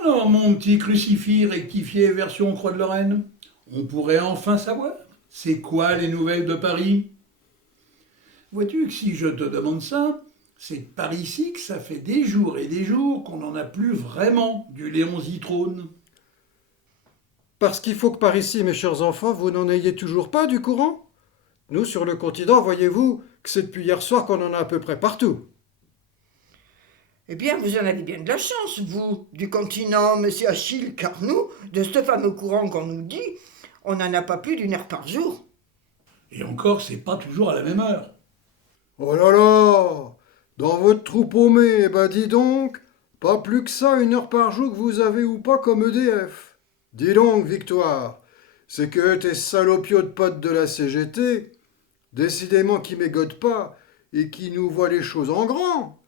Alors, mon petit crucifix rectifié version Croix de Lorraine, on pourrait enfin savoir, c'est quoi les nouvelles de Paris? Vois-tu que si je te demande ça, c'est par ici que ça fait des jours et des jours qu'on n'en a plus vraiment du Léon Zitrone. Parce qu'il faut que par ici, mes chers enfants, vous n'en ayez toujours pas du courant. Nous, sur le continent, voyez-vous que c'est depuis hier soir qu'on en a à peu près partout. Eh bien, vous en avez bien de la chance, vous, du continent, monsieur Achille, car nous, de ce fameux courant qu'on nous dit, on n'en a pas plus d'une heure par jour. Et encore, c'est pas toujours à la même heure. Oh là là! Dans votre trou paumé, eh ben dis donc, pas plus que ça 1 heure par jour que vous avez ou pas comme EDF. Dis donc, Victoire, c'est que tes salopios de potes de la CGT, décidément qui mégotent pas et qui nous voient les choses en grand.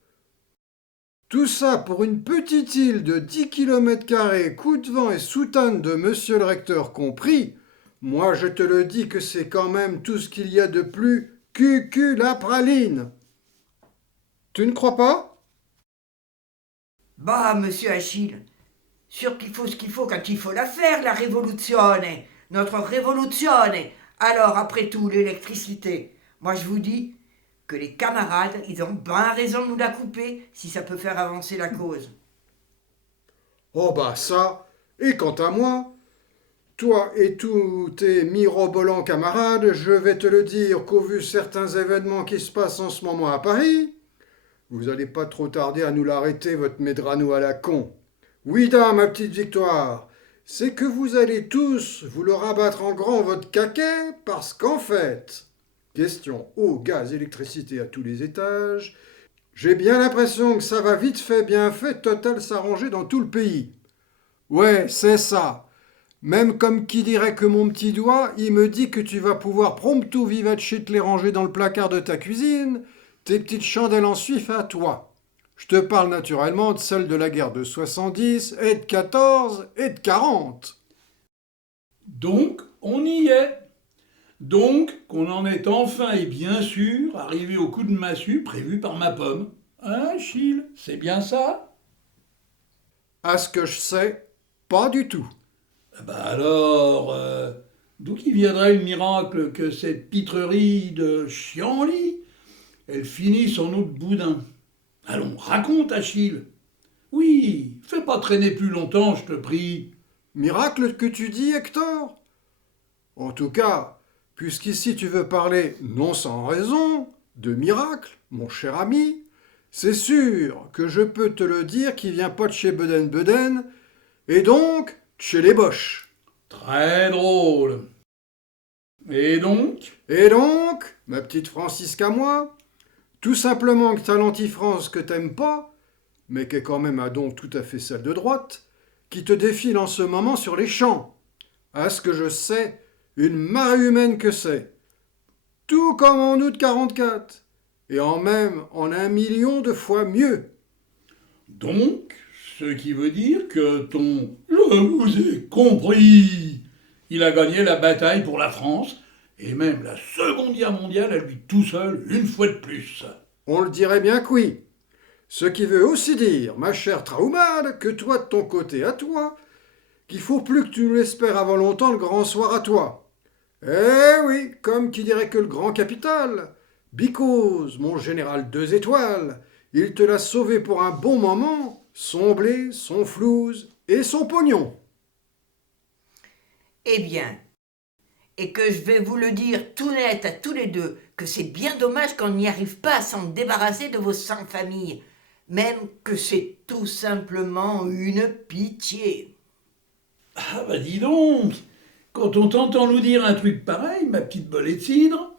Tout ça pour une petite île de 10 km², coup de vent et soutane de monsieur le recteur compris. Moi, je te le dis que c'est quand même tout ce qu'il y a de plus cucu la praline. Tu ne crois pas? Bah, monsieur Achille, sûr qu'il faut ce qu'il faut quand il faut la faire, la rivoluzione, notre rivoluzione. Alors, après tout, l'électricité. Moi, je vous dis que les camarades, ils ont bien raison de nous la couper si ça peut faire avancer la cause. Oh bah ça, et quant à moi, toi et tous tes mirobolants camarades, je vais te le dire qu'au vu certains événements qui se passent en ce moment à Paris, vous allez pas trop tarder à nous l'arrêter, votre Medrano à la con. Oui, dame, ma petite Victoire, c'est que vous allez tous vous le rabattre en grand votre caquet, parce qu'en fait, question eau, gaz, électricité à tous les étages, j'ai bien l'impression que ça va vite fait, bien fait, total s'arranger dans tout le pays. Ouais, c'est ça. Même comme qui dirait que mon petit doigt, il me dit que tu vas pouvoir prompto vivace te les ranger dans le placard de ta cuisine, tes petites chandelles en suif à toi. Je te parle naturellement de celles de la guerre de 70 et de 14 et de 40. Donc, on y est. Donc, qu'on en est enfin et bien sûr arrivé au coup de massue prévu par ma pomme. Hein, Achille, c'est bien ça? À ce que je sais, pas du tout. Ah bah alors, d'où qui viendrait le miracle que cette pitrerie de Chianli, elle finisse en eau de boudin? Allons, raconte, Achille. Oui, fais pas traîner plus longtemps, je te prie. Miracle que tu dis, Hector? En tout cas, puisqu'ici tu veux parler, non sans raison, de miracle, mon cher ami, c'est sûr que je peux te le dire qui vient pas de chez Beden-Beden, et donc de chez les Boches. Très drôle. Et donc? Et donc, ma petite Francisque à moi, tout simplement que t'as l'anti-France que t'aimes pas, mais qui est quand même un don tout à fait celle de droite, qui te défile en ce moment sur les champs. À ce que je sais, une marée humaine que c'est. Tout comme en août 44. Et en même en 1 million de fois mieux. Donc, ce qui veut dire que ton je vous ai compris, il a gagné la bataille pour la France et même la Seconde Guerre mondiale à lui tout seul, une fois de plus. On le dirait bien que oui. Ce qui veut aussi dire, ma chère Traumade, que toi de ton côté à toi, qu'il faut plus que tu nous l'espères avant longtemps le grand soir à toi. Eh oui, comme qui dirait que le grand capital. Because, mon général 2 étoiles, il te l'a sauvé pour un bon moment, son blé, son flouze et son pognon. Eh bien, et que je vais vous le dire tout net à tous les deux, que c'est bien dommage qu'on n'y arrive pas à s'en débarrasser de vos 100 familles, même que c'est tout simplement une pitié. Ah bah dis donc, quand on t'entend nous dire un truc pareil, ma petite bolée de cidre,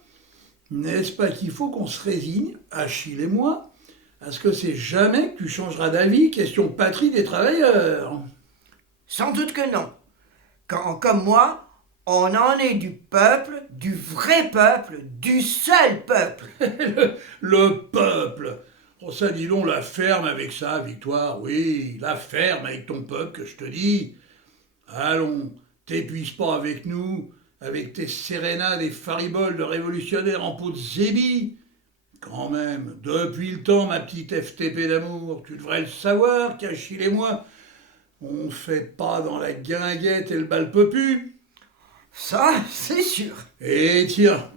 n'est-ce pas qu'il faut qu'on se résigne, Achille et moi, à ce que c'est jamais que tu changeras d'avis, question patrie des travailleurs? Sans doute que non. Quand, comme moi, on en est du peuple, du vrai peuple, du seul peuple. Le peuple. Oh ça dis donc, la ferme avec ça, Victoire, oui, la ferme avec ton peuple que je te dis. Allons, t'épuise pas avec nous, avec tes sérénades et fariboles de révolutionnaires en peau de zébi. Quand même, depuis le temps, ma petite FTP d'amour, tu devrais le savoir, qu'Achille et moi, On fait pas dans la guinguette et le bal popu. Ça, c'est sûr. Et tiens.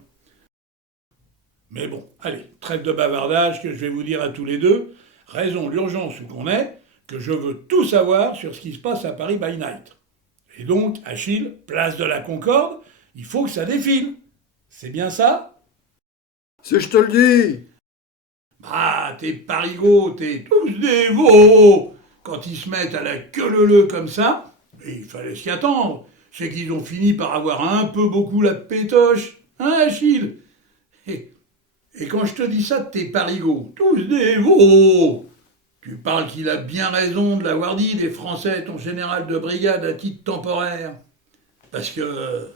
Mais bon, allez, trêve de bavardage que je vais vous dire à tous les deux. Raison l'urgence où qu'on est, que je veux tout savoir sur ce qui se passe à Paris by Night. Et donc, Achille, place de la Concorde, il faut que ça défile. C'est bien ça? Si je te le dis. Ah, tes parigots, t'es tous des veaux. Quand ils se mettent à la queue leu comme ça, et il fallait s'y attendre, c'est qu'ils ont fini par avoir un peu beaucoup la pétoche, hein Achille? Et quand je te dis ça de tes parigots, tous des veaux, tu parles qu'il a bien raison de l'avoir dit, des Français, ton général de brigade à titre temporaire. Parce que...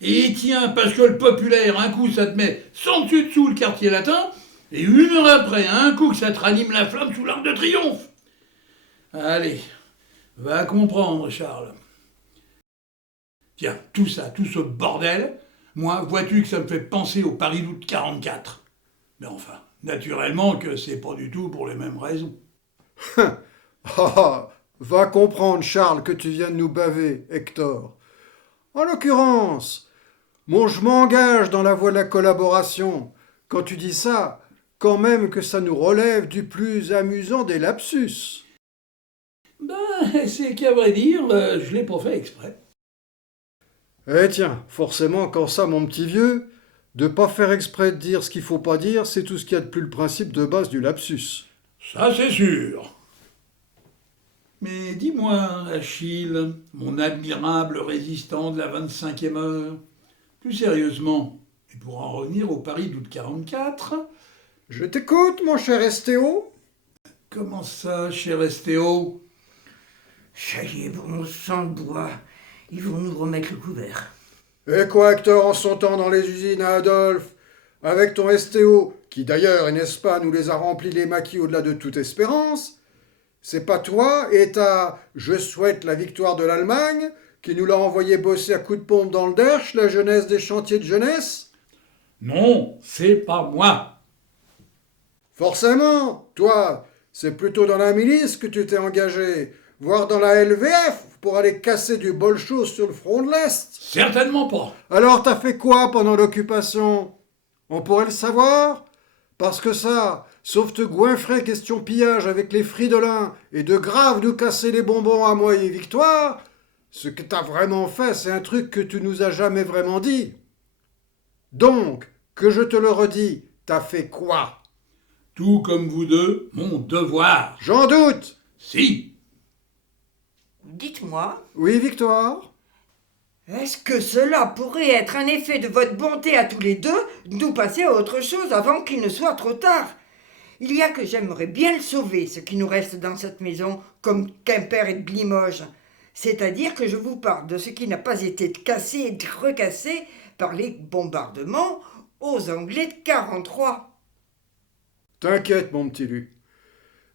Et tiens, parce que le populaire, un coup ça te met sans dessus dessous le quartier latin, et une heure après, un coup que ça te ranime la flamme sous l'arc de triomphe. Allez, va comprendre, Charles. Tiens, tout ça, tout ce bordel, moi, vois-tu que ça me fait penser au Paris d'août 44. Mais enfin, naturellement que c'est pas du tout pour les mêmes raisons. Va comprendre, Charles, que tu viens de nous baver, Hector. En l'occurrence, je m'engage dans la voie de la collaboration. Quand tu dis ça, quand même que ça nous relève du plus amusant des lapsus. Ben, c'est qu'à vrai dire, je l'ai pas fait exprès. Eh tiens, forcément, quand ça, mon petit vieux, de pas faire exprès de dire ce qu'il faut pas dire, c'est tout ce qu'il y a de plus le principe de base du lapsus. Ça, c'est sûr. Mais dis-moi, Achille, mon admirable résistant de la 25e heure, plus sérieusement, et pour en revenir au Paris d'août 44, Je t'écoute, mon cher Estéo. comment ça, cher Estéo? Ça y est, bon sang de bois. Ils vont nous remettre le couvert. Et quoi, Hector, en son temps dans les usines à Adolphe, avec ton Estéo, qui d'ailleurs, n'est-ce pas, nous les a remplis les maquis au-delà de toute espérance, c'est pas toi et ta « Je souhaite la victoire de l'Allemagne » qui nous l'a envoyé bosser à coups de pompe dans le Derche, la jeunesse des chantiers de jeunesse? Non, c'est pas moi. Forcément, toi, c'est plutôt dans la milice que tu t'es engagé, voire dans la LVF, pour aller casser du bolcho sur le front de l'Est. Certainement pas. Alors t'as fait quoi pendant l'occupation? On pourrait le savoir? Parce que ça, sauf te goinfrer question pillage avec les fridolins et de grave nous casser les bonbons à moi et Victoire, ce que t'as vraiment fait, c'est un truc que tu nous as jamais vraiment dit. Donc, que je te le redis, t'as fait quoi? Tout comme vous deux, mon devoir. J'en doute! Si. Dites-moi, Oui, Victoire? est-ce que cela pourrait être un effet de votre bonté à tous les deux de nous passer à autre chose avant qu'il ne soit trop tard? Il y a que j'aimerais bien le sauver, ce qui nous reste dans cette maison, comme Quimper et de Limoges. C'est-à-dire que je vous parle de ce qui n'a pas été cassé et recassé par les bombardements aux Anglais de 43. T'inquiète, mon petit Lu.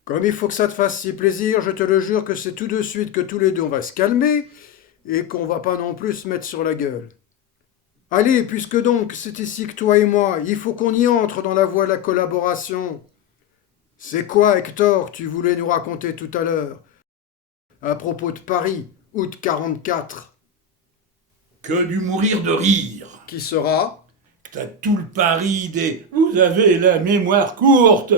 Comme il faut que ça te fasse si plaisir, je te le jure que c'est tout de suite que tous les deux on va se calmer et qu'on va pas non plus se mettre sur la gueule. Allez, puisque donc c'est ici que toi et moi, il faut qu'on y entre dans la voie de la collaboration. C'est quoi, Hector, que tu voulais nous raconter tout à l'heure, à propos de Paris, août 44? Que du mourir de rire. Qui sera? T'as tout le Paris des « vous avez la mémoire courte »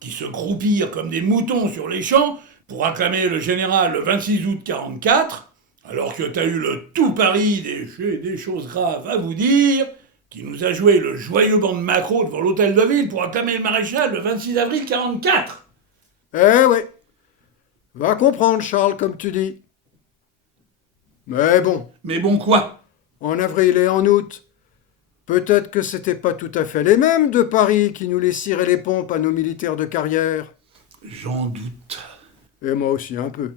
qui se groupirent comme des moutons sur les champs pour acclamer le général le 26 août 44, alors que t'as eu le tout Paris des choses graves à vous dire, qui nous a joué le joyeux banc de Macro devant l'hôtel de ville pour acclamer le maréchal le 26 avril 44. Eh oui. Va comprendre, Charles, comme tu dis. Mais bon, Mais bon quoi? en avril et en août, peut-être que c'était pas tout à fait les mêmes de Paris qui nous les ciraient les pompes à nos militaires de carrière. J'en doute. Et moi aussi un peu.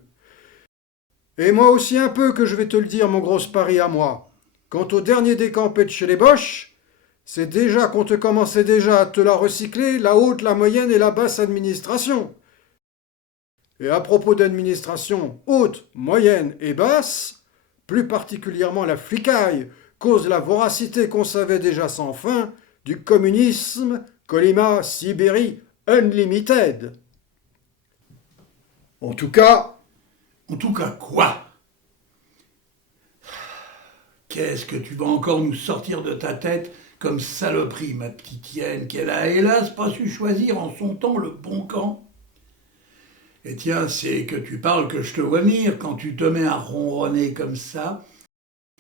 Et moi aussi un peu, que je vais te le dire, mon gros Paris à moi. Quant au dernier décampé de chez les Boches, c'est déjà qu'on te commençait déjà à te la recycler, la haute, la moyenne et la basse administration. Et à propos d'administration haute, moyenne et basse, plus particulièrement la flicaille, cause la voracité qu'on savait déjà sans fin du communisme Colima Sibérie Unlimited. En tout cas, En tout cas, quoi? Qu'est-ce que tu vas encore nous sortir de ta tête comme saloperie, ma petite hyène, qu'elle a hélas pas su choisir en son temps le bon camp? Et tiens, c'est que tu parles que je te vois venir quand tu te mets à ronronner comme ça,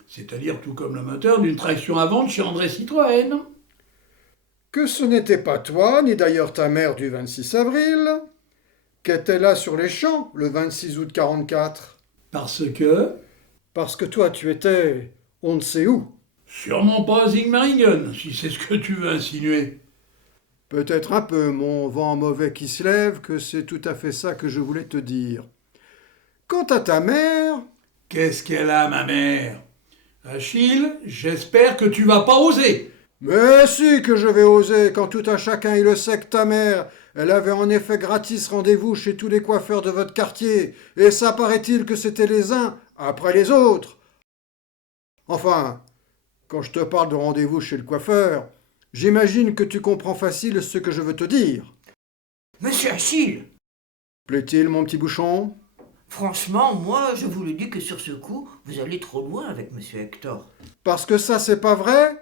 c'est-à-dire tout comme le moteur d'une traction avant de chez André Citroën. Que ce n'était pas toi, ni d'ailleurs ta mère du 26 avril, qu'était là sur les champs le 26 août 44. Parce que, Parce que toi, tu étais on ne sait où. sûrement pas à Sigmaringen, si c'est ce que tu veux insinuer. Peut-être un peu, mon vent mauvais qui se lève, que c'est tout à fait ça que je voulais te dire. Quant à ta mère, Qu'est-ce qu'elle a, ma mère? Achille, j'espère que tu vas pas oser. mais si que je vais oser, quand tout à chacun il le sait que ta mère, elle avait en effet gratis rendez-vous chez tous les coiffeurs de votre quartier, et ça paraît-il que c'était les uns après les autres. Enfin, quand je te parle de rendez-vous chez le coiffeur, j'imagine que tu comprends facile ce que je veux te dire. Monsieur Achille, Plaît-il, mon petit bouchon? franchement, moi, je vous le dis que sur ce coup, vous allez trop loin avec monsieur Hector. Parce que ça, c'est pas vrai?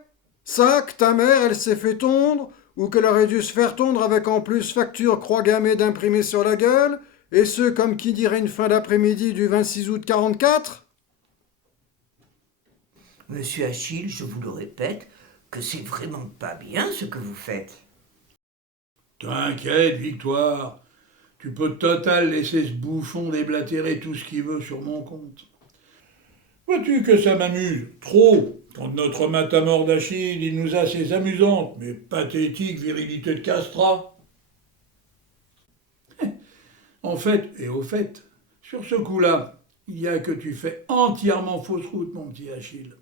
Ça, que ta mère, elle s'est fait tondre, ou qu'elle aurait dû se faire tondre avec en plus facture croix gammée d'imprimé sur la gueule, et ce, comme qui dirait une fin d'après-midi du 26 août 44? Monsieur Achille, je vous le répète, que c'est vraiment pas bien ce que vous faites. T'inquiète, Victoire. Tu peux total laisser ce bouffon déblatérer tout ce qu'il veut sur mon compte. Vois-tu que ça m'amuse? Trop. Quand notre matamor d'Achille, il nous a ses amusantes, mais pathétiques virilités de castrat. En fait, et au fait, sur ce coup-là, il y a que tu fais entièrement fausse route, mon petit Achille.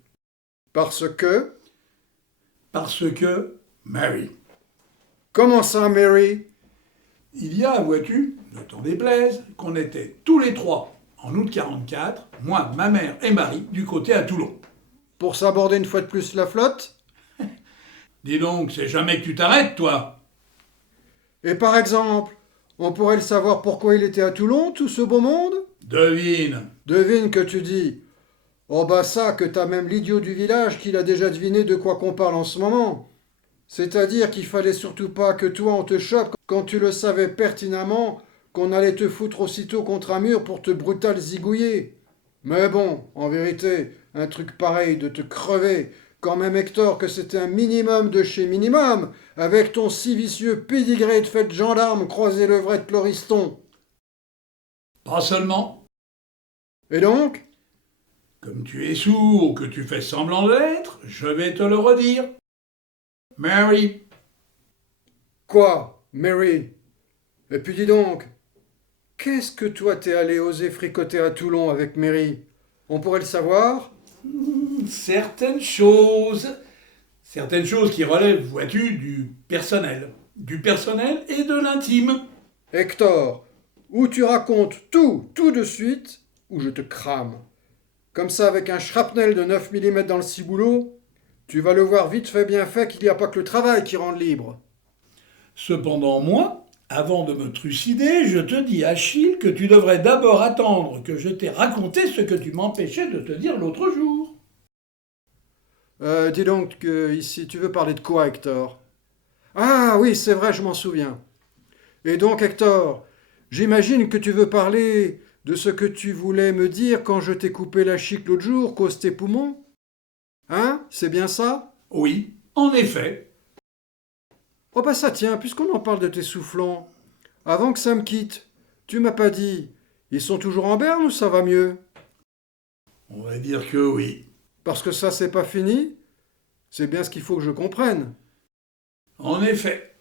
Parce que... Parce que, Mary, Comment ça, Mary? il y a, vois-tu, ne t'en déplaise, qu'on était tous les trois, en août 44, moi, ma mère et Marie, du côté à Toulon. Pour s'aborder une fois de plus la flotte? Dis donc, c'est jamais que tu t'arrêtes, toi. Et par exemple, on pourrait le savoir pourquoi il était à Toulon, tout ce beau monde? Devine. Devine que tu dis. Oh bah ça, que t'as même l'idiot du village qui l'a déjà deviné de quoi qu'on parle en ce moment. C'est-à-dire qu'il fallait surtout pas que toi on te chope quand tu le savais pertinemment qu'on allait te foutre aussitôt contre un mur pour te brutal zigouiller. Mais bon, en vérité, un truc pareil de te crever, quand même Hector que c'était un minimum de chez minimum, avec ton si vicieux pédigré de fait gendarme croisé levrette Floriston. Pas seulement. Et donc? Comme tu es sourd ou que tu fais semblant de l'être, je vais te le redire. Mary, Quoi, Mary? Et puis dis donc, qu'est-ce que toi t'es allé oser fricoter à Toulon avec Mary? On pourrait le savoir? certaines choses qui relèvent, vois-tu, du personnel et de l'intime. Hector, ou tu racontes tout de suite, ou je te crame. Comme ça, avec un shrapnel de 9 mm dans le ciboulot, tu vas le voir vite fait bien fait qu'il n'y a pas que le travail qui rende libre. Cependant, moi, avant de me trucider, je te dis, Achille, que tu devrais d'abord attendre que je t'ai raconté ce que tu m'empêchais de te dire l'autre jour. Dis donc, ici, tu veux parler de quoi, Hector? Ah oui, c'est vrai, je m'en souviens. Et donc, Hector, j'imagine que tu veux parler de ce que tu voulais me dire quand je t'ai coupé la chic l'autre jour, cause tes poumons? Hein? C'est bien ça? Oui, en effet. Oh bah ça tient, puisqu'on en parle de tes soufflants. Avant que ça me quitte, tu m'as pas dit, ils sont toujours en berne ou ça va mieux? On va dire que oui. Parce que ça c'est pas fini? C'est bien ce qu'il faut que je comprenne. En effet.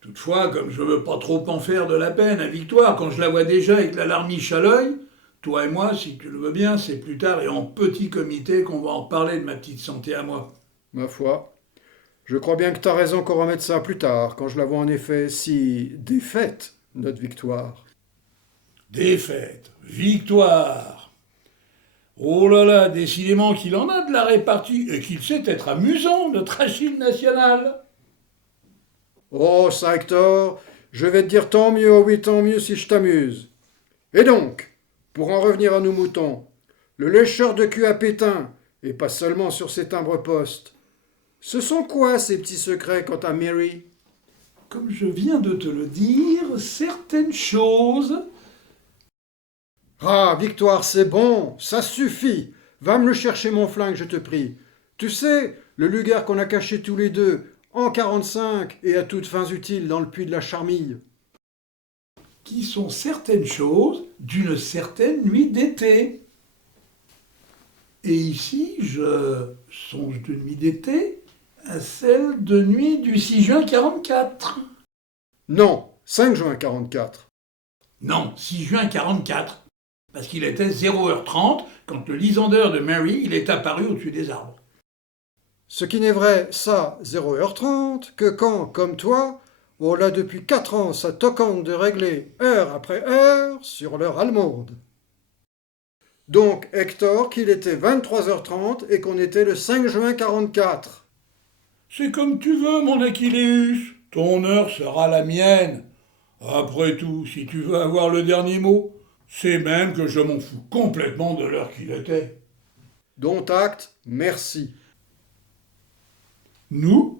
Toutefois, comme je veux pas trop en faire de la peine à Victoire quand je la vois déjà avec la larmiche à l'œil, toi et moi, si tu le veux bien, c'est plus tard et en petit comité qu'on va en parler de ma petite santé à moi. Ma foi, je crois bien que t'as raison qu'on remette ça plus tard, quand je la vois en effet si défaite, notre victoire. Défaite, victoire. Oh là là, décidément qu'il en a de la répartie et qu'il sait être amusant, notre Achille national. Oh ça Hector, je vais te dire tant mieux, oh oui tant mieux si je t'amuse. Et donc, Pour en revenir à nos moutons, le lécheur de cul à pétain, et pas seulement sur ses timbres-poste. Ce sont quoi ces petits secrets quant à Mary? Comme je viens de te le dire, certaines choses... Ah, Victoire, c'est bon, ça suffit. Va me le chercher mon flingue, je te prie. Tu sais, le lugar qu'on a caché tous les deux, en 45 et à toutes fins utiles dans le puits de la Charmille. qui sont certaines choses d'une certaine nuit d'été. Et ici, je songe de nuit d'été à celle de nuit du 6 juin 44. Non, 5 juin 44. Non, 6 juin 44, parce qu'il était 0h30 quand le Lysander de Mary il est apparu au-dessus des arbres. Ce qui n'est vrai, ça, 0h30, que quand, comme toi, on l'a depuis 4 ans, ça tocante de régler heure après heure sur l'heure allemande. Donc, Hector, qu'il était 23h30 et qu'on était le 5 juin 44. C'est comme tu veux, mon Achilleus. Ton heure sera la mienne. Après tout, si tu veux avoir le dernier mot, c'est même que je m'en fous complètement de l'heure qu'il était. Dont acte, merci. Nous,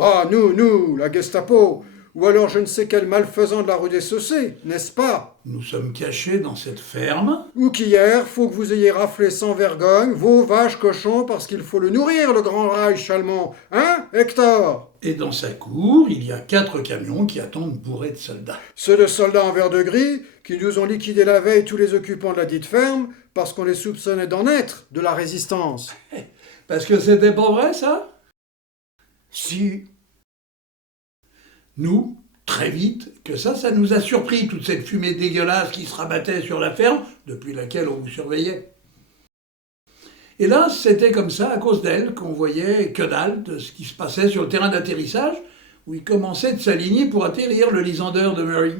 Ah, nous, la Gestapo, ou alors je ne sais quel malfaisant de la rue des Saussés, n'est-ce pas? nous sommes cachés dans cette ferme. Ou qu'hier, faut que vous ayez raflé sans vergogne vos vaches cochons parce qu'il faut le nourrir, le grand Reich allemand. Hein, Hector? Et dans sa cour, il y a 4 camions qui attendent bourrés de soldats. Ceux de soldats en vert de gris qui nous ont liquidé la veille tous les occupants de la dite ferme parce qu'on les soupçonnait d'en être de la résistance. Parce que c'était pas vrai, ça? Si. Nous, très vite, que ça nous a surpris, toute cette fumée dégueulasse qui se rabattait sur la ferme, depuis laquelle on vous surveillait. Et là, c'était comme ça, à cause d'elle, qu'on voyait que dalle de ce qui se passait sur le terrain d'atterrissage, où il commençait de s'aligner pour atterrir le Lysander de Mary.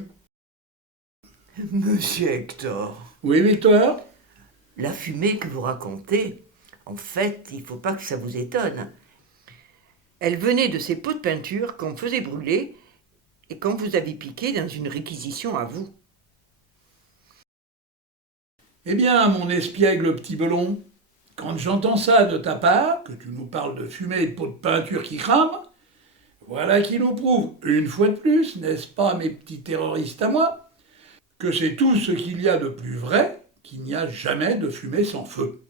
Monsieur Hector, Oui, Victoire? la fumée que vous racontez, en fait, il ne faut pas que ça vous étonne. Elle venait de ces pots de peinture qu'on faisait brûler et qu'on vous avait piqué dans une réquisition à vous. Eh bien, mon espiègle petit belon, quand j'entends ça de ta part, que tu nous parles de fumée et de pots de peinture qui crament, voilà qui nous prouve, une fois de plus, n'est-ce pas, mes petits terroristes à moi, que c'est tout ce qu'il y a de plus vrai, qu'il n'y a jamais de fumée sans feu.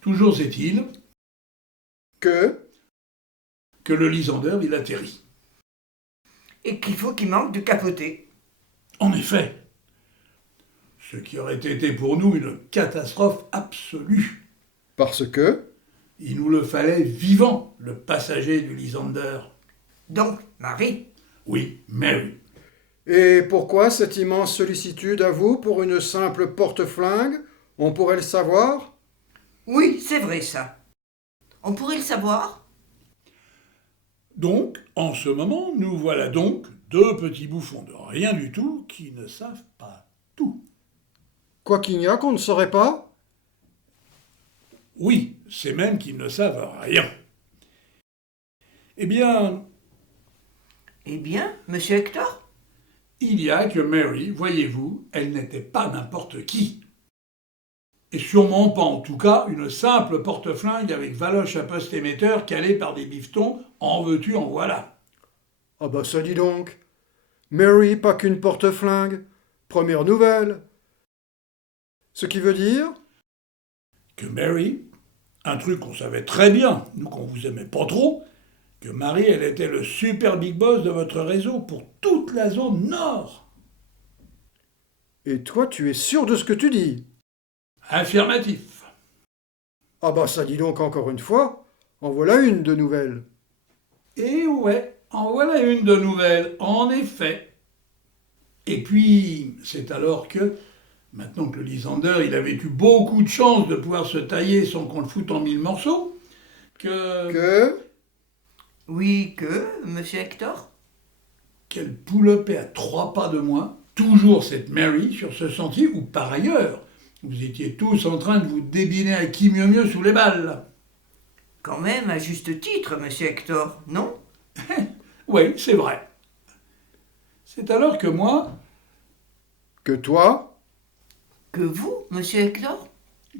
Toujours est-il Que? que le Lysander, il atterrit. Et qu'il faut qu'il manque de capoter. En effet, ce qui aurait été pour nous une catastrophe absolue. Parce que? Il nous le fallait vivant, le passager du Lysander. Donc, Marie, Oui, Mary. Et pourquoi cette immense sollicitude à vous pour une simple porte-flingue? On pourrait le savoir? oui, c'est vrai ça. On pourrait le savoir? Donc, en ce moment, nous voilà donc 2 petits bouffons de rien du tout qui ne savent pas tout. Quoi qu'il y a qu'on ne saurait pas? Oui, c'est même qu'ils ne savent rien. Eh bien, Monsieur Hector? il y a que Mary, voyez-vous, elle n'était pas n'importe qui. Et sûrement pas en tout cas une simple porte-flingue avec valoche à poste émetteur calée par des bifetons, en veux-tu, en voilà. Ah bah ça dit donc. Mary, pas qu'une porte-flingue. Première nouvelle. Ce qui veut dire? Que Mary, un truc qu'on savait très bien, nous qu'on vous aimait pas trop, que Marie, elle était le super big boss de votre réseau pour toute la zone nord. Et toi, tu es sûr de ce que tu dis? Affirmatif. Ah bah ça dit donc encore une fois. En voilà une de nouvelle. Et ouais, en voilà une de nouvelle, en effet. Et puis, c'est alors que, maintenant que le Lysander, il avait eu beaucoup de chance de pouvoir se tailler sans qu'on le foute en 1000 morceaux, Que? Oui, monsieur Hector? qu'elle poulopait à 3 pas de moi, toujours cette Mary sur ce sentier où, par ailleurs, vous étiez tous en train de vous débiner à qui mieux mieux sous les balles. Quand même, à juste titre, monsieur Hector, non? Oui, c'est vrai. C'est alors que moi, Que toi? Que vous, monsieur Hector?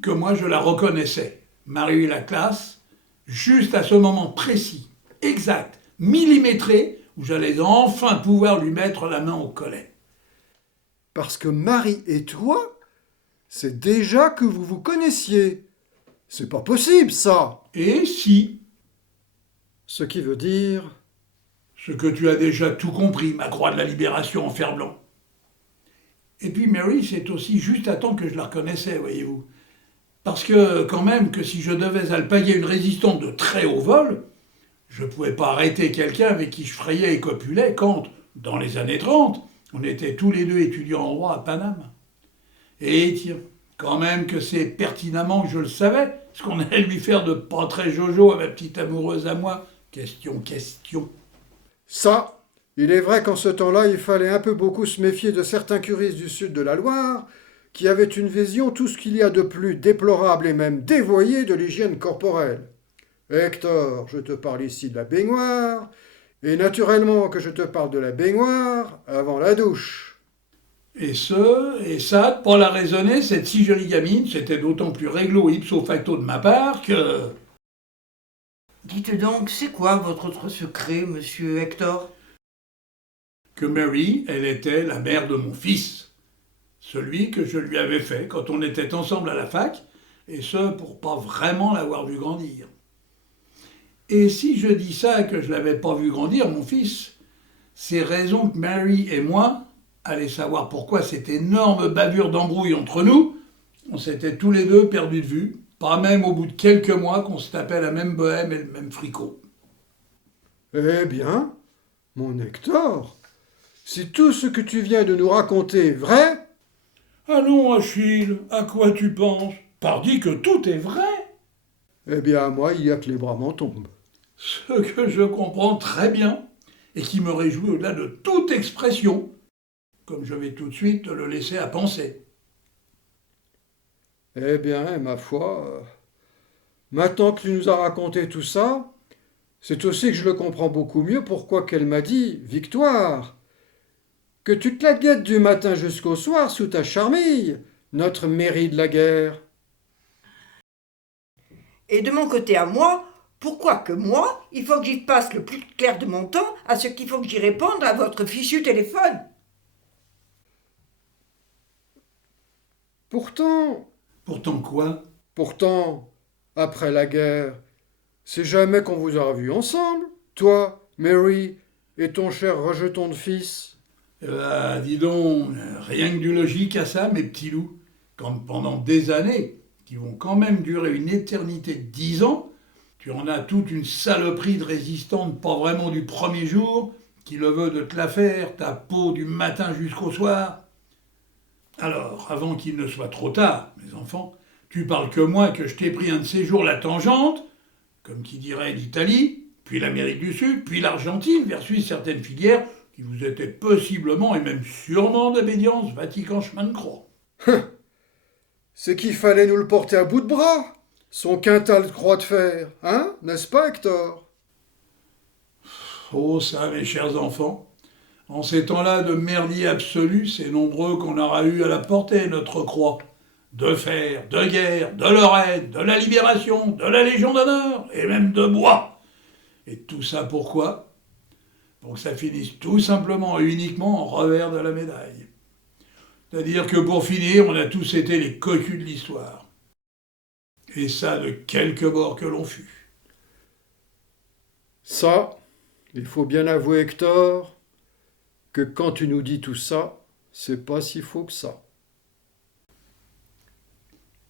Que moi je la reconnaissais, Marie Laclasse, juste à ce moment précis, exact, millimétré, où j'allais enfin pouvoir lui mettre la main au collet. Parce que Marie et toi, c'est déjà que vous vous connaissiez. C'est pas possible, ça. Et si, Ce qui veut dire... ce que tu as déjà tout compris, ma croix de la libération en fer blanc. Et puis Mary, c'est aussi juste à temps que je la reconnaissais, voyez-vous. Parce que, quand même, que si je devais alpaguer une résistante de très haut vol, je ne pouvais pas arrêter quelqu'un avec qui je frayais et copulais quand, dans les années 30, on était tous les deux étudiants en droit à Paname. Et tiens, quand même que c'est pertinemment que je le savais, ce qu'on allait lui faire de pas très jojo à ma petite amoureuse à moi. Question. Ça, il est vrai qu'en ce temps-là, il fallait un peu beaucoup se méfier de certains curistes du sud de la Loire, qui avaient une vision tout ce qu'il y a de plus déplorable et même dévoyé de l'hygiène corporelle. Hector, je te parle ici de la baignoire, et naturellement que je te parle de la baignoire avant la douche. Et ça, pour la raisonner, cette si jolie gamine, c'était d'autant plus réglo ipso facto de ma part que... Dites donc, c'est quoi votre autre secret, monsieur Hector? que Mary, elle était la mère de mon fils. Celui que je lui avais fait quand on était ensemble à la fac, et ce, pour pas vraiment l'avoir vu grandir. Et si je dis ça, que je l'avais pas vu grandir, mon fils, c'est raison que Mary et moi, allez savoir pourquoi cette énorme bavure d'embrouille entre nous, on s'était tous les deux perdus de vue, pas même au bout de quelques mois qu'on se tapait la même bohème et le même fricot. Eh bien, mon Hector, si tout ce que tu viens de nous raconter est vrai, Allons, Achille, à quoi tu penses? Pardi que tout est vrai. eh bien, moi, il y a que les bras m'en tombent. Ce que je comprends très bien, et qui me réjouit au-delà de toute expression, comme je vais tout de suite te le laisser à penser. Eh bien, ma foi, maintenant que tu nous as raconté tout ça, c'est aussi que je le comprends beaucoup mieux pourquoi qu'elle m'a dit Victoire, que tu te la guettes du matin jusqu'au soir sous ta charmille, notre mairie de la guerre. Et de mon côté à moi, pourquoi que moi, il faut que j'y passe le plus clair de mon temps à ce qu'il faut que j'y réponde à votre fichu téléphone? Pourtant, Pourtant quoi? pourtant, après la guerre, c'est jamais qu'on vous a revus ensemble, toi, Mary, et ton cher rejeton de fils. Dis donc, rien que du logique à ça, mes petits loups. Quand pendant des années, qui vont quand même durer une éternité de 10 ans, tu en as toute une saloperie de résistante, pas vraiment du premier jour, qui le veut de te la faire, ta peau du matin jusqu'au soir. Alors, avant qu'il ne soit trop tard, mes enfants, tu parles que moi que je t'ai pris un de ces jours la tangente, comme qui dirait l'Italie, puis l'Amérique du Sud, puis l'Argentine, versus certaines filières qui vous étaient possiblement et même sûrement d'obédience Vatican chemin de croix. C'est qu'il fallait nous le porter à bout de bras, son quintal de croix de fer, hein, n'est-ce pas, Hector? Oh ça, mes chers enfants, en ces temps-là de merdier absolu, c'est nombreux qu'on aura eu à la portée, notre croix. De fer, de guerre, de Lorraine, de la Libération, de la Légion d'honneur, et même de bois. Et tout ça pourquoi? Pour que ça finisse tout simplement et uniquement en revers de la médaille. C'est-à-dire que pour finir, on a tous été les cocus de l'histoire. Et ça de quelque bord que l'on fût. Ça, il faut bien avouer, Hector, que quand tu nous dis tout ça, c'est pas si faux que ça.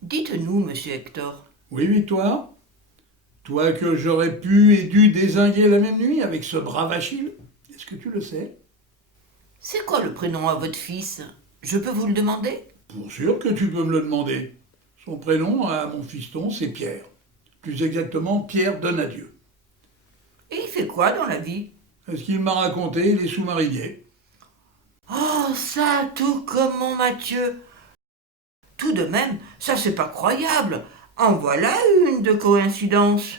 Dites-nous, monsieur Hector. Oui, Victoire? Toi que j'aurais pu et dû dézinguer la même nuit avec ce brave Achille? Est-ce que tu le sais? C'est quoi le prénom à votre fils? Je peux vous le demander? Pour sûr que tu peux me le demander. Son prénom à mon fiston, c'est Pierre. Plus exactement, Pierre Donadieu. Et il fait quoi dans la vie? Est-ce qu'il m'a raconté? Il est sous-marinier. Oh, ça, tout comme mon Mathieu. Tout de même, ça c'est pas croyable. En voilà une de coïncidence.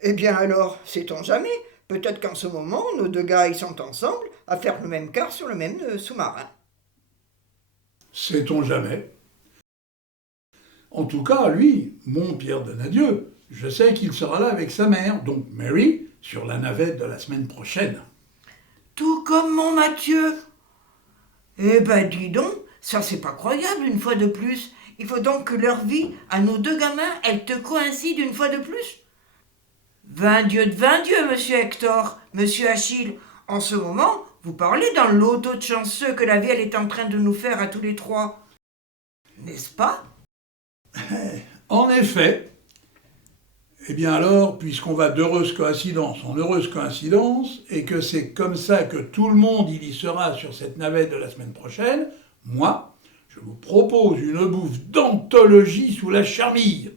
Eh bien alors, sait-on jamais? Peut-être qu'en ce moment, nos deux gars ils sont ensemble à faire le même quart sur le même sous-marin. Sait-on jamais? En tout cas, lui, mon Pierre Donadieu, je sais qu'il sera là avec sa mère, donc Mary, sur la navette de la semaine prochaine. Tout comme mon Mathieu. Eh ben dis donc, ça c'est pas croyable une fois de plus. Il faut donc que leur vie, à nos deux gamins, elle te coïncide une fois de plus. 20 dieux de 20 dieux, monsieur Hector, monsieur Achille. En ce moment, vous parlez dans le loto de chanceux que la vie elle est en train de nous faire à tous les trois. N'est-ce pas? En effet. Eh bien alors, puisqu'on va d'heureuse coïncidence en heureuse coïncidence, et que c'est comme ça que tout le monde il y sera sur cette navette de la semaine prochaine, moi, je vous propose une bouffe d'anthologie sous la charmille.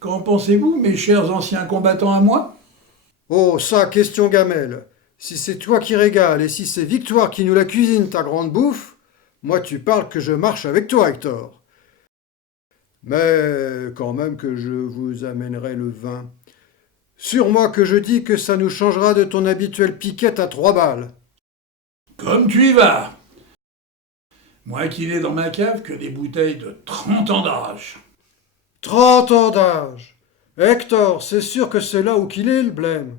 Qu'en pensez-vous, mes chers anciens combattants à moi? Oh, ça, question gamelle. Si c'est toi qui régales et si c'est Victoire qui nous la cuisine ta grande bouffe, moi tu parles que je marche avec toi, Hector. Mais quand même que je vous amènerai le vin. Sur moi que je dis que ça nous changera de ton habituelle piquette à 3 balles. Comme tu y vas. Moi qui n'ai dans ma cave que des bouteilles de 30 ans d'âge. 30 ans d'âge. Hector, c'est sûr que c'est là où qu'il est le blême.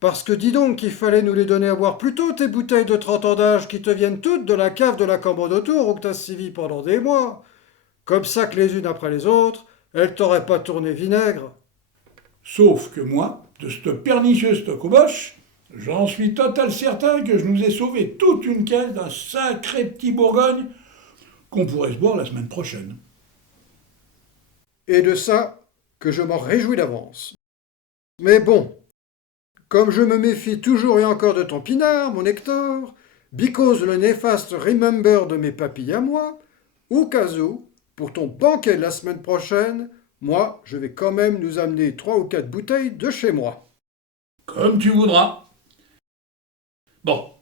Parce que dis donc qu'il fallait nous les donner à boire plus tôt, tes bouteilles de 30 ans d'âge qui te viennent toutes de la cave de la commode autour où que t'as suivi pendant des mois. Comme ça que les unes après les autres, elles t'auraient pas tourné vinaigre. Sauf que moi, de cette pernicieuse tocoboche, j'en suis total certain que je nous ai sauvé toute une caisse d'un sacré petit Bourgogne qu'on pourrait se boire la semaine prochaine. Et de ça, que je m'en réjouis d'avance. Mais bon, comme je me méfie toujours et encore de ton pinard, mon Hector, because le néfaste remember de mes papilles à moi, au cas où, pour ton banquet de la semaine prochaine, moi, je vais quand même nous amener 3 ou 4 bouteilles de chez moi. Comme tu voudras. Bon.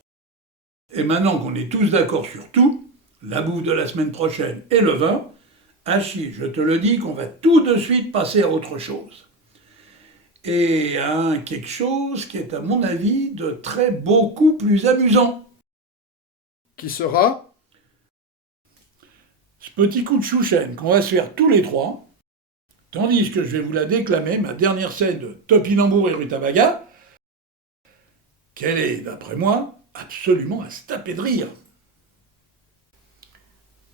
Et maintenant qu'on est tous d'accord sur tout, la bouffe de la semaine prochaine et le vin, Achille, je te le dis qu'on va tout de suite passer à autre chose. Et à quelque chose qui est à mon avis de très beaucoup plus amusant. Qui sera? Ce petit coup de chouchen qu'on va se faire tous les trois, tandis que je vais vous la déclamer, ma dernière scène de Topinambour et Rutabaga, qu'elle est, d'après moi, absolument à se taper de rire.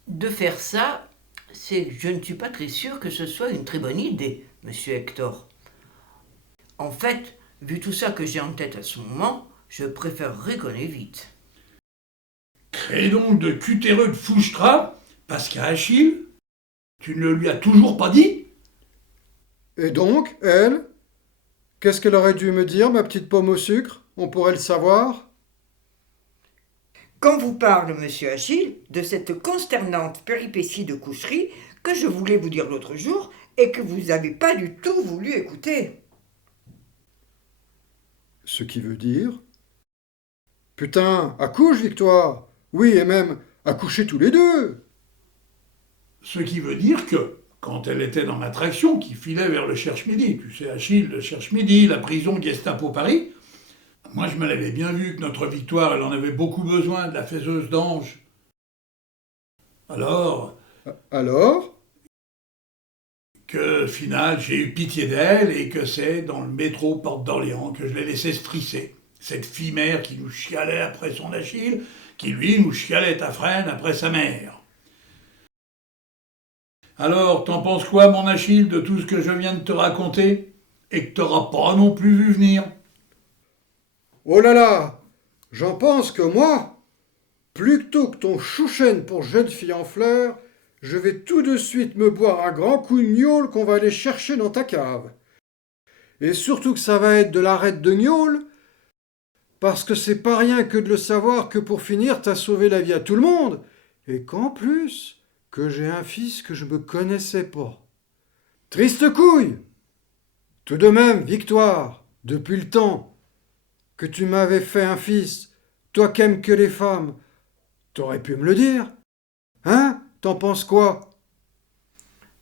De faire ça, je ne suis pas très sûr que ce soit une très bonne idée, monsieur Hector. En fait, vu tout ça que j'ai en tête à ce moment, je préférerais qu'on évite. Crée donc de cutéreux de fouchtra, parce qu'à Achille, tu ne lui as toujours pas dit? Et donc, elle? Qu'est-ce qu'elle aurait dû me dire, ma petite pomme au sucre? On pourrait le savoir? Qu'on vous parle, monsieur Achille, de cette consternante péripétie de coucherie que je voulais vous dire l'autre jour et que vous n'avez pas du tout voulu écouter. Ce qui veut dire... Putain, accouche, Victoire! Oui, et même, accouchez tous les deux! Ce qui veut dire que, quand elle était dans ma traction qui filait vers le Cherche-Midi, tu sais, Achille, le Cherche-Midi, la prison Gestapo Paris, moi je me l'avais bien vu que notre Victoire, elle en avait beaucoup besoin de la faiseuse d'ange. Alors que, final, j'ai eu pitié d'elle et que c'est dans le métro Porte d'Orléans que je l'ai laissé se trisser. Cette fille mère qui nous chialait après son Achille, qui lui nous chialait à frêne après sa mère. Alors, t'en penses quoi, mon Achille, de tout ce que je viens de te raconter, et que t'auras pas non plus vu venir? Oh là là! J'en pense que moi, plutôt que ton chouchen pour jeune fille en fleurs, je vais tout de suite me boire un grand coup de gnôle qu'on va aller chercher dans ta cave. Et surtout que ça va être de l'arête de gnôle, parce que c'est pas rien que de le savoir que pour finir t'as sauvé la vie à tout le monde, et qu'en plus, que j'ai un fils que je me connaissais pas. Triste couille! Tout de même, Victoire, depuis le temps que tu m'avais fait un fils, toi qui aimes que les femmes, t'aurais pu me le dire. Hein? T'en penses quoi?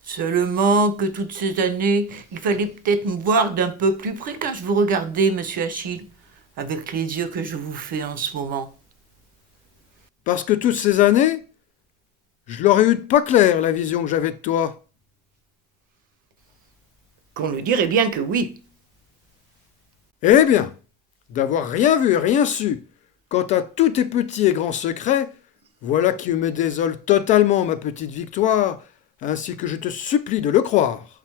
Seulement que toutes ces années, il fallait peut-être me voir d'un peu plus près quand je vous regardais, monsieur Achille, avec les yeux que je vous fais en ce moment. Parce que toutes ces années, Je l'aurais eu de pas clair, la vision que j'avais de toi. Qu'on le dirait bien que oui. Eh bien, d'avoir rien vu et rien su, quant à tous tes petits et grands secrets, voilà qui me désole totalement, ma petite Victoire, ainsi que je te supplie de le croire.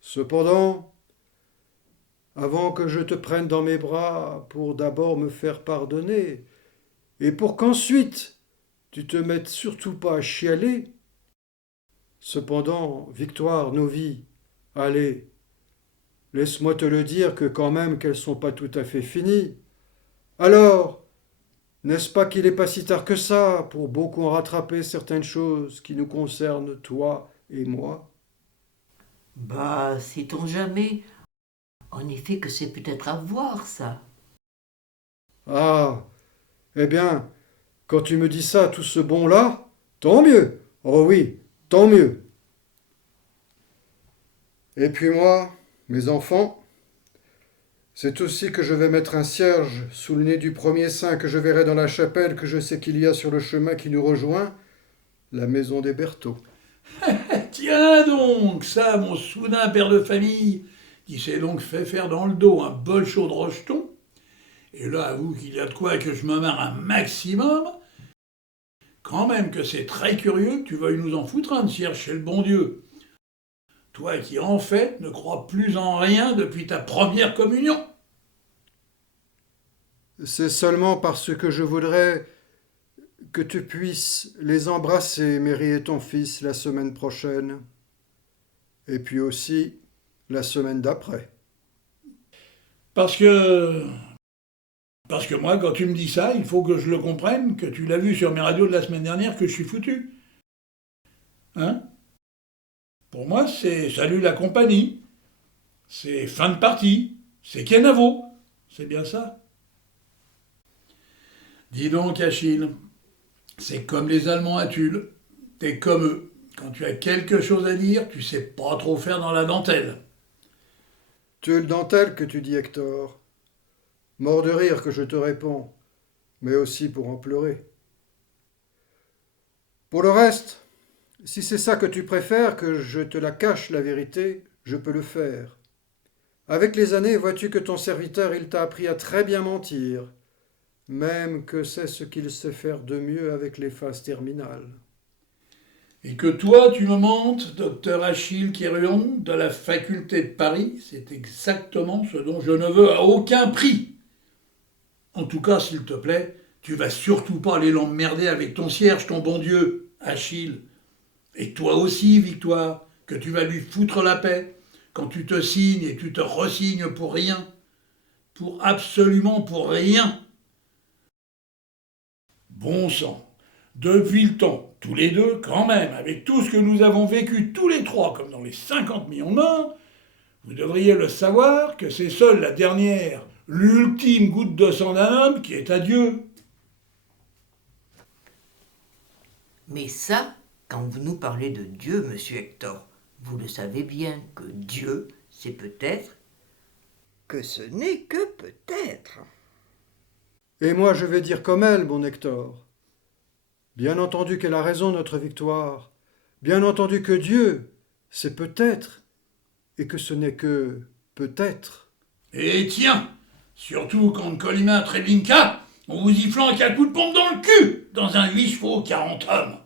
Cependant, avant que je te prenne dans mes bras pour d'abord me faire pardonner, et pour qu'ensuite tu te mettes surtout pas à chialer, cependant, Victoire, nos vies, allez, laisse-moi te le dire que quand même qu'elles sont pas tout à fait finies. Alors, n'est-ce pas qu'il n'est pas si tard que ça pour beaucoup en rattraper certaines choses qui nous concernent, toi et moi? Bah, sait-on jamais. En effet que c'est peut-être à voir, ça. Ah, eh bien, quand tu me dis ça, tout ce bon-là, tant mieux. Oh oui, tant mieux. Et puis moi, mes enfants, c'est aussi que je vais mettre un cierge sous le nez du premier saint que je verrai dans la chapelle que je sais qu'il y a sur le chemin qui nous rejoint, la maison des Berthaud. Tiens donc, ça, mon soudain père de famille, qui s'est donc fait faire dans le dos un bol chaud de rocheton. Et là, avoue qu'il y a de quoi que je me marre un maximum. Quand même que c'est très curieux que tu veuilles nous en foutre un de cierge chez le bon Dieu. Toi qui, en fait, ne crois plus en rien depuis ta première communion. C'est seulement parce que je voudrais que tu puisses les embrasser, Mary et ton fils, la semaine prochaine, et puis aussi la semaine d'après. Parce que... Parce que moi, quand tu me dis ça, il faut que je le comprenne, que tu l'as vu sur mes radios de la semaine dernière, que je suis foutu. Hein? Pour moi, c'est salut la compagnie. C'est fin de partie. C'est Kenavo. C'est bien ça. Dis donc, Achille, c'est comme les Allemands à Tulle. T'es comme eux. Quand tu as quelque chose à dire, tu sais pas trop faire dans la dentelle. Tu es le dentelle que tu dis, Hector. Mort de rire que je te réponds, mais aussi pour en pleurer. Pour le reste, si c'est ça que tu préfères, que je te la cache la vérité, je peux le faire. Avec les années, vois-tu que ton serviteur, il t'a appris à très bien mentir, même que c'est ce qu'il sait faire de mieux avec les phases terminales. Et que toi, tu me mentes, docteur Achille Kéruon, de la faculté de Paris, c'est exactement ce dont je ne veux à aucun prix. En tout cas, s'il te plaît, tu vas surtout pas aller l'emmerder avec ton cierge, ton bon Dieu, Achille. Et toi aussi, Victoire, que tu vas lui foutre la paix quand tu te signes et tu te resignes pour rien. Pour absolument pour rien. Bon sang, depuis le temps, tous les deux, quand même, avec tout ce que nous avons vécu tous les trois, comme dans les 50 millions de morts, vous devriez le savoir que c'est seule la dernière, l'ultime goutte de sang d'un homme qui est à Dieu. Mais ça, quand vous nous parlez de Dieu, monsieur Hector, vous le savez bien que Dieu, c'est peut-être, que ce n'est que peut-être. Et moi, je vais dire comme elle, bon Hector. Bien entendu qu'elle a raison, notre Victoire. Bien entendu que Dieu, c'est peut-être, et que ce n'est que peut-être. Et tiens, surtout quand Colima Treblinka, on vous y flanque un coup de pompe dans le cul, dans un 8 chevaux 40 hommes.